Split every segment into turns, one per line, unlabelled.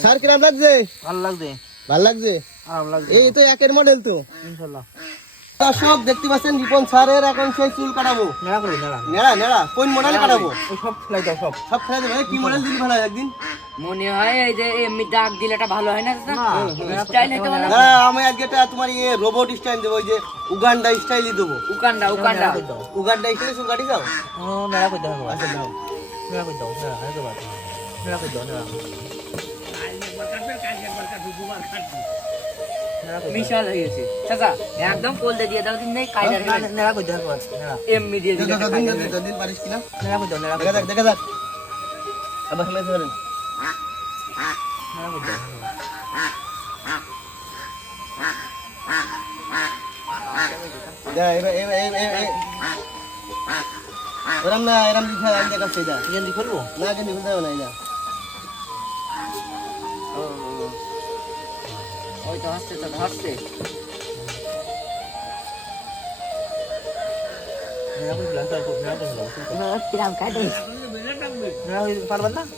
Sir কিরম লাগছে?
ভালো লাগছে,
ভালো লাগছে,
আরাম লাগছে।
এই তো একের মডেল তো
ইনশাআল্লাহ।
দর্শক দেখতে পাচ্ছেন রিপন স্যারের এখন সেই চুল কাটাবো।
নেড়া করবি, নেড়া
নেড়া নেড়া কোন মডেল কাটাবো?
ওই সব ফেলাই দাও, সব
সব ফেলে দেবে। কি মডেল দিলি ভালো হয় একদিন?
মনে হয় এই যে এমনি দাগ দিলে এটা ভালো হয় না
না,
স্টাইল হতে ভালো
না আমি আজকে একটা তোমার রোবট স্টাইল দেবো, ওই যে উগান্ডা স্টাইলই দেবো।
উকান্ডা উকান্ডা
নেড়া করে দাও।
উগান্ডা স্টাইলে চুল কাটি যাও।
ও নেড়া করে দাও,
আচ্ছা দাও।
নেড়া করে দাও, নেড়া একেবারে নেড়া করে দাও, নেড়া
মিশাল হয়ে গেছে চাচা একদম কোলদে দিয়ে দাও দিন নেই কায়দা
নেড়া করে দাও, একেবারে নেড়া
এমনি দিয়ে দিলে একটা কায়দা হবে।
দিন পারিস কিনা
নেড়া করে দাও, নেড়া করে
দেখা
দাও,
যাক দেখা যাক। আবার সামনে ধরেন।
নেড়া করে দাও।
যা এবার এরম না, এরম দিতে হয় এক জায়গা সেটা।
গেঞ্জি খুলবো?
না কিন্তু খুলতে হবে না এটা।
ওই তো হাসছে তো হাসছে
নেড়া করে দাও, নেড়া করে দাও,
কিরাম কায়দা
নেড়া করে পারবেন না?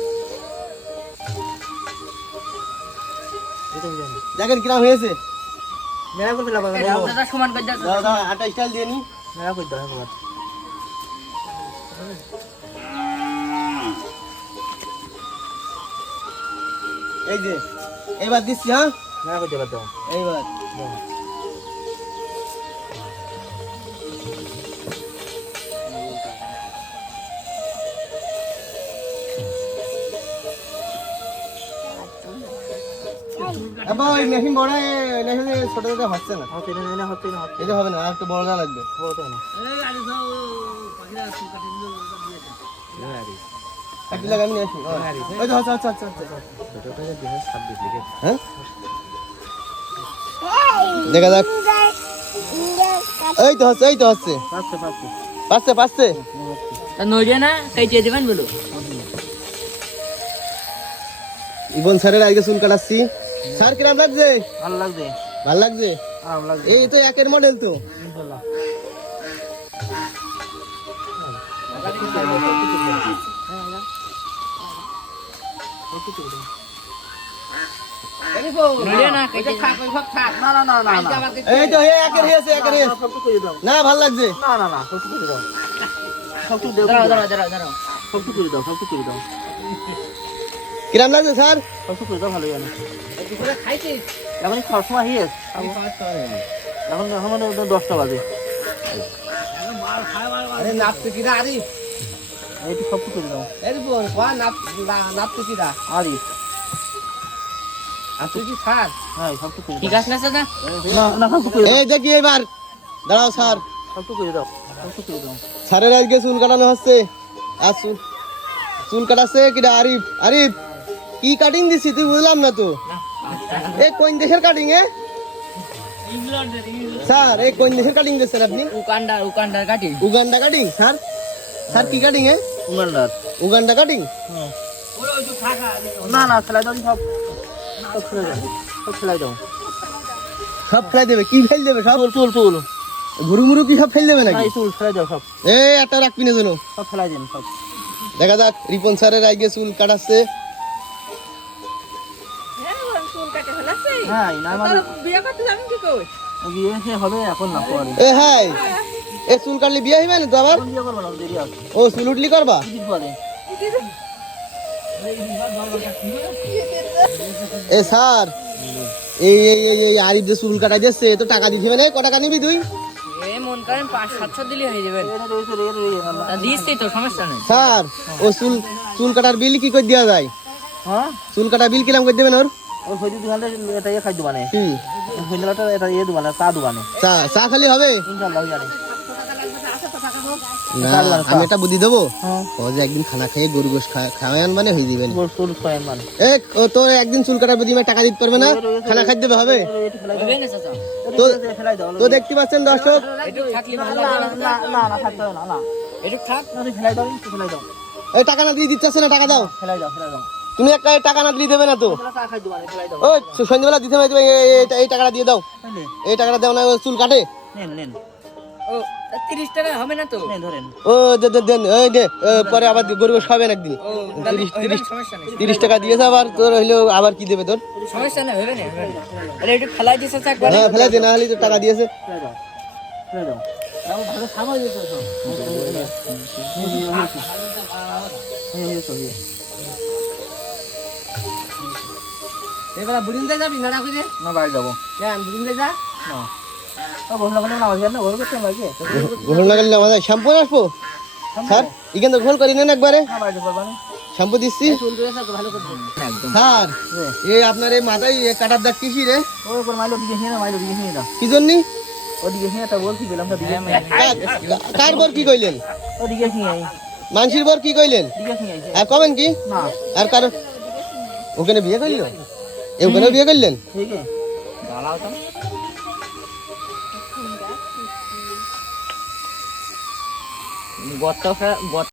এটা হয়ে যাবে।
দেখেন কিরম হয়েছে।
নেড়া করে ফেলা পারবেন না?
দাদা সমান করে দাও
দাও দাও আটা স্টাইল দিয়ে নি।
নেড়া করে দাও, একেবারে
এই যে এইবার দিচ্ছি। হ্যাঁ
নেড়া করে দেবার দাও,
এইবার
দাও।
আবার ওই মেশিন বড় মেশিনে ছোট ছোট হচ্ছে না।
হচ্ছে না, না হচ্ছে না, হচ্ছে
এটা হবে না, আর একটু বড়টা লাগবে।
হচ্ছে না।
একটু লাগে আমি নিয়ে আসি। ওই তো আচ্ছা আচ্ছা আচ্ছা আচ্ছা। হ্যাঁ দেখা যাক। এই তো হচ্ছে, এই তো হচ্ছে।
পাচ্ছে, পাচ্ছে।
পাচ্ছে পাচ্ছে।
তা নড়িয়ে না কাইটিয়ে দিবেন বলো
ইবন স্যারের আগে চুল কাটাচ্ছি। স্যার কিরম লাগছে?
ভালো লাগছে,
ভাল লাগছে,
আরাম লাগছে।
এই তো একের মডেল তো
ইনশাআল্লাহ।
নড়িয়ে না কাইটিয়ে
না, না, না, না, না।
এই তো একের হয়েছে, একের হয়েছে।
সবটুকু করে দাও।
না ভাল লাগছে।
না, না, না, সবটুকু করে দাও। সবটুকু দাও,
দাঁড়াও দাঁড়াও দাঁড়াও দাঁড়াও
সবটুকু করে দাও, সবটুকু করে দাও।
কিরম লাগছে স্যার?
সবটুকু করে দাও, ভালো জানো।
দুপুরে খাইছিস
এখনই খাওয়ার সময় হয়ে গেছে। এখন এখন মানে 10টা বাজে।
আরে নাপতে কিরা আরিফ,
এইটি সবটুকু করে দাও।
এই বোন কোয়া নাপতে কিরা
আরে
তুই কি স্যার?
হ্যাঁ, সবটুকু করে
ঠিক
দাও।
আছে না চাচা
না, না, সবটুকু করে দাও।
এই দেখি এবার দাঁড়াও স্যার।
সবটুকু করে দাও, সবটুকু করে দাও।
স্যারের আজকে চুল কাটানো হচ্ছে। আর চুল কাটাচ্ছে কিরা আরিফ। আরিফ কি কাটিং দিছি তুই বুঝলাম না তো। এই কোন দেশের কাটিং স্যার? এই কোন দেশের কাটিং দিচ্ছেন আপনি?
উকান্ডার কাটি
উগান্ডা কাটিং স্যার? স্যার কি কাটিং
উগান্ডার।
Uganda cutting?
না, না, ফেলাই দাও সব। সব ফেলাই দাও, সব ফেলাই দাও।
সব ফেলাই দেবে? কি ফেল দেবে সব?
চুল, চুল।
ঘুরু মুরু কি সব ফেল দেবে
না,
নাকি?
এই চুল ফেলাই দাও সব।
এই একটা রাখবি না যেন।
সব ফেলাই দিন, সব।
দেখা যাক রিপন স্যারের আজকে চুল কাটাচ্ছে।
হ্যাঁ, না মানে বিয়ে সে হবে এখন না পরে।
এ হ্যাঁ এ চুল কাটলে বিয়ে হইবে না তো আবার?
এখন বিয়ে করবো না, দেরি আছে।
ও চুল উঠলি করবা?
কিছুদিন পরে।
এ স্যার এই এই এই এই আরিফ যে চুল কাটাই দিচ্ছে, এ তো টাকা দিতে হবে না। ক টাকা নিবি তুই?
এ মন করেন 500-700 দিলে হয়ে যাবে
এটা রয়েছে, এটা রয়েছে।
তা দিচ্ছি তো সমস্যা নেই
স্যার ও চুল কাটার বিল কি করে দেওয়া যায়?
হ্যাঁ,
চুল কাটার বিল কিরাম করে দেবেন ওর?
ওই হইতে দোকানে এটা ইয়ে খাই দোকানে।
কি
হইলাটা এটা ইয়ে দোকানে, চা দোকানে।
চা? চা খালি হবে
ইনশাআল্লাহ জানি।
না? আমি একটা বুদ্ধি দেবো।
হ্যাঁ,
ও যে একদিন খানা খেয়ে গরু গোশ খাওয়ান মানে হয়ে দিবেন।
গোল চুল কয়েন মানে।
এ ও তো একদিন চুল কাটার প্রতি টাকা দিতে পারবে না, খানা খাই দেবে হবে।
এটা ফেলাই দাও,
হবে না চাচা
তো
ফেলাই দাও।
তো দেখতে পাচ্ছেন দর্শক,
একটু থাকলে
না,
ভালো
না,
লাগে
না, না, না, থাকতে হবে না, না।
একটু থাক
না, তুমি ফেলাই দাও, তুমি ফেলাই দাও,
এই টাকা না দিয়ে দিচ্ছে না, টাকা দাও।
ফেলাই দাও, ফেলাই দাও।
তুমি একটা টাকা না দিয়ে দেবে না তো?
এটা চা খাই দোকানে, ফেলাই দাও।
ও সন্ধ্যাবেলা দিতে হবে, তুমি এই টাকাটা দিয়ে দাও।
বুঝলে?
এই টাকাটা দাও না, ও চুল কাটে।
নেন, নেন।
ও 30 টাকা হবে না তো?
নেই, ধরেন।
ও দেন ওই দে পরে আবার গরিব খাবেন একদিন
ও
30
সমস্যা নেই
30 টাকা দিয়েছে আবার তোর হইলো আবার কি দেবে তোর
সমস্যা নেই হবে না আরে একটু খেলাই দিছে চাক বলে
হ্যাঁ ফেলে দে না হলে তো টাকা দিয়েছে
ফেলে দাও, ফেলে দাও। তাও ভালো সামাই দিয়েছো তো।
এবার বুড়িন্দে যাবি না রাখুজে
না বাড়ি যাবো
কেন বুড়িন্দে যা
না গোসল করলে না না গোসল করতে লাগে
গোসল না করলে আমাদের শ্যাম্পু আসবো স্যার এখান তো গোসল করি নেন একবারে
না বাড়ি করবা না
শ্যাম্পু দিচ্ছি
চুল করে সব ভালো করে একদম
স্যার এই আপনার এই মাথায় এ কাটার দাগ কিসি রে
ওই করে মাইলো দিকে নিয়ে না মাইলো দিকে নিয়ে না
কি জন্যি
ওদিকে নিয়ে তা বলছি বললাম না দিকে
কার বর কি কইলেন
ওদিকে নিয়ে আই
মানসির বর কি কইলেন
দিকে নিয়ে আইছে
আর কবেন কি
না
আর কারো ওখানে বিয়ে করলো ওখানে বিয়ে করলেন
ঠিক আছে
গালাও তো গত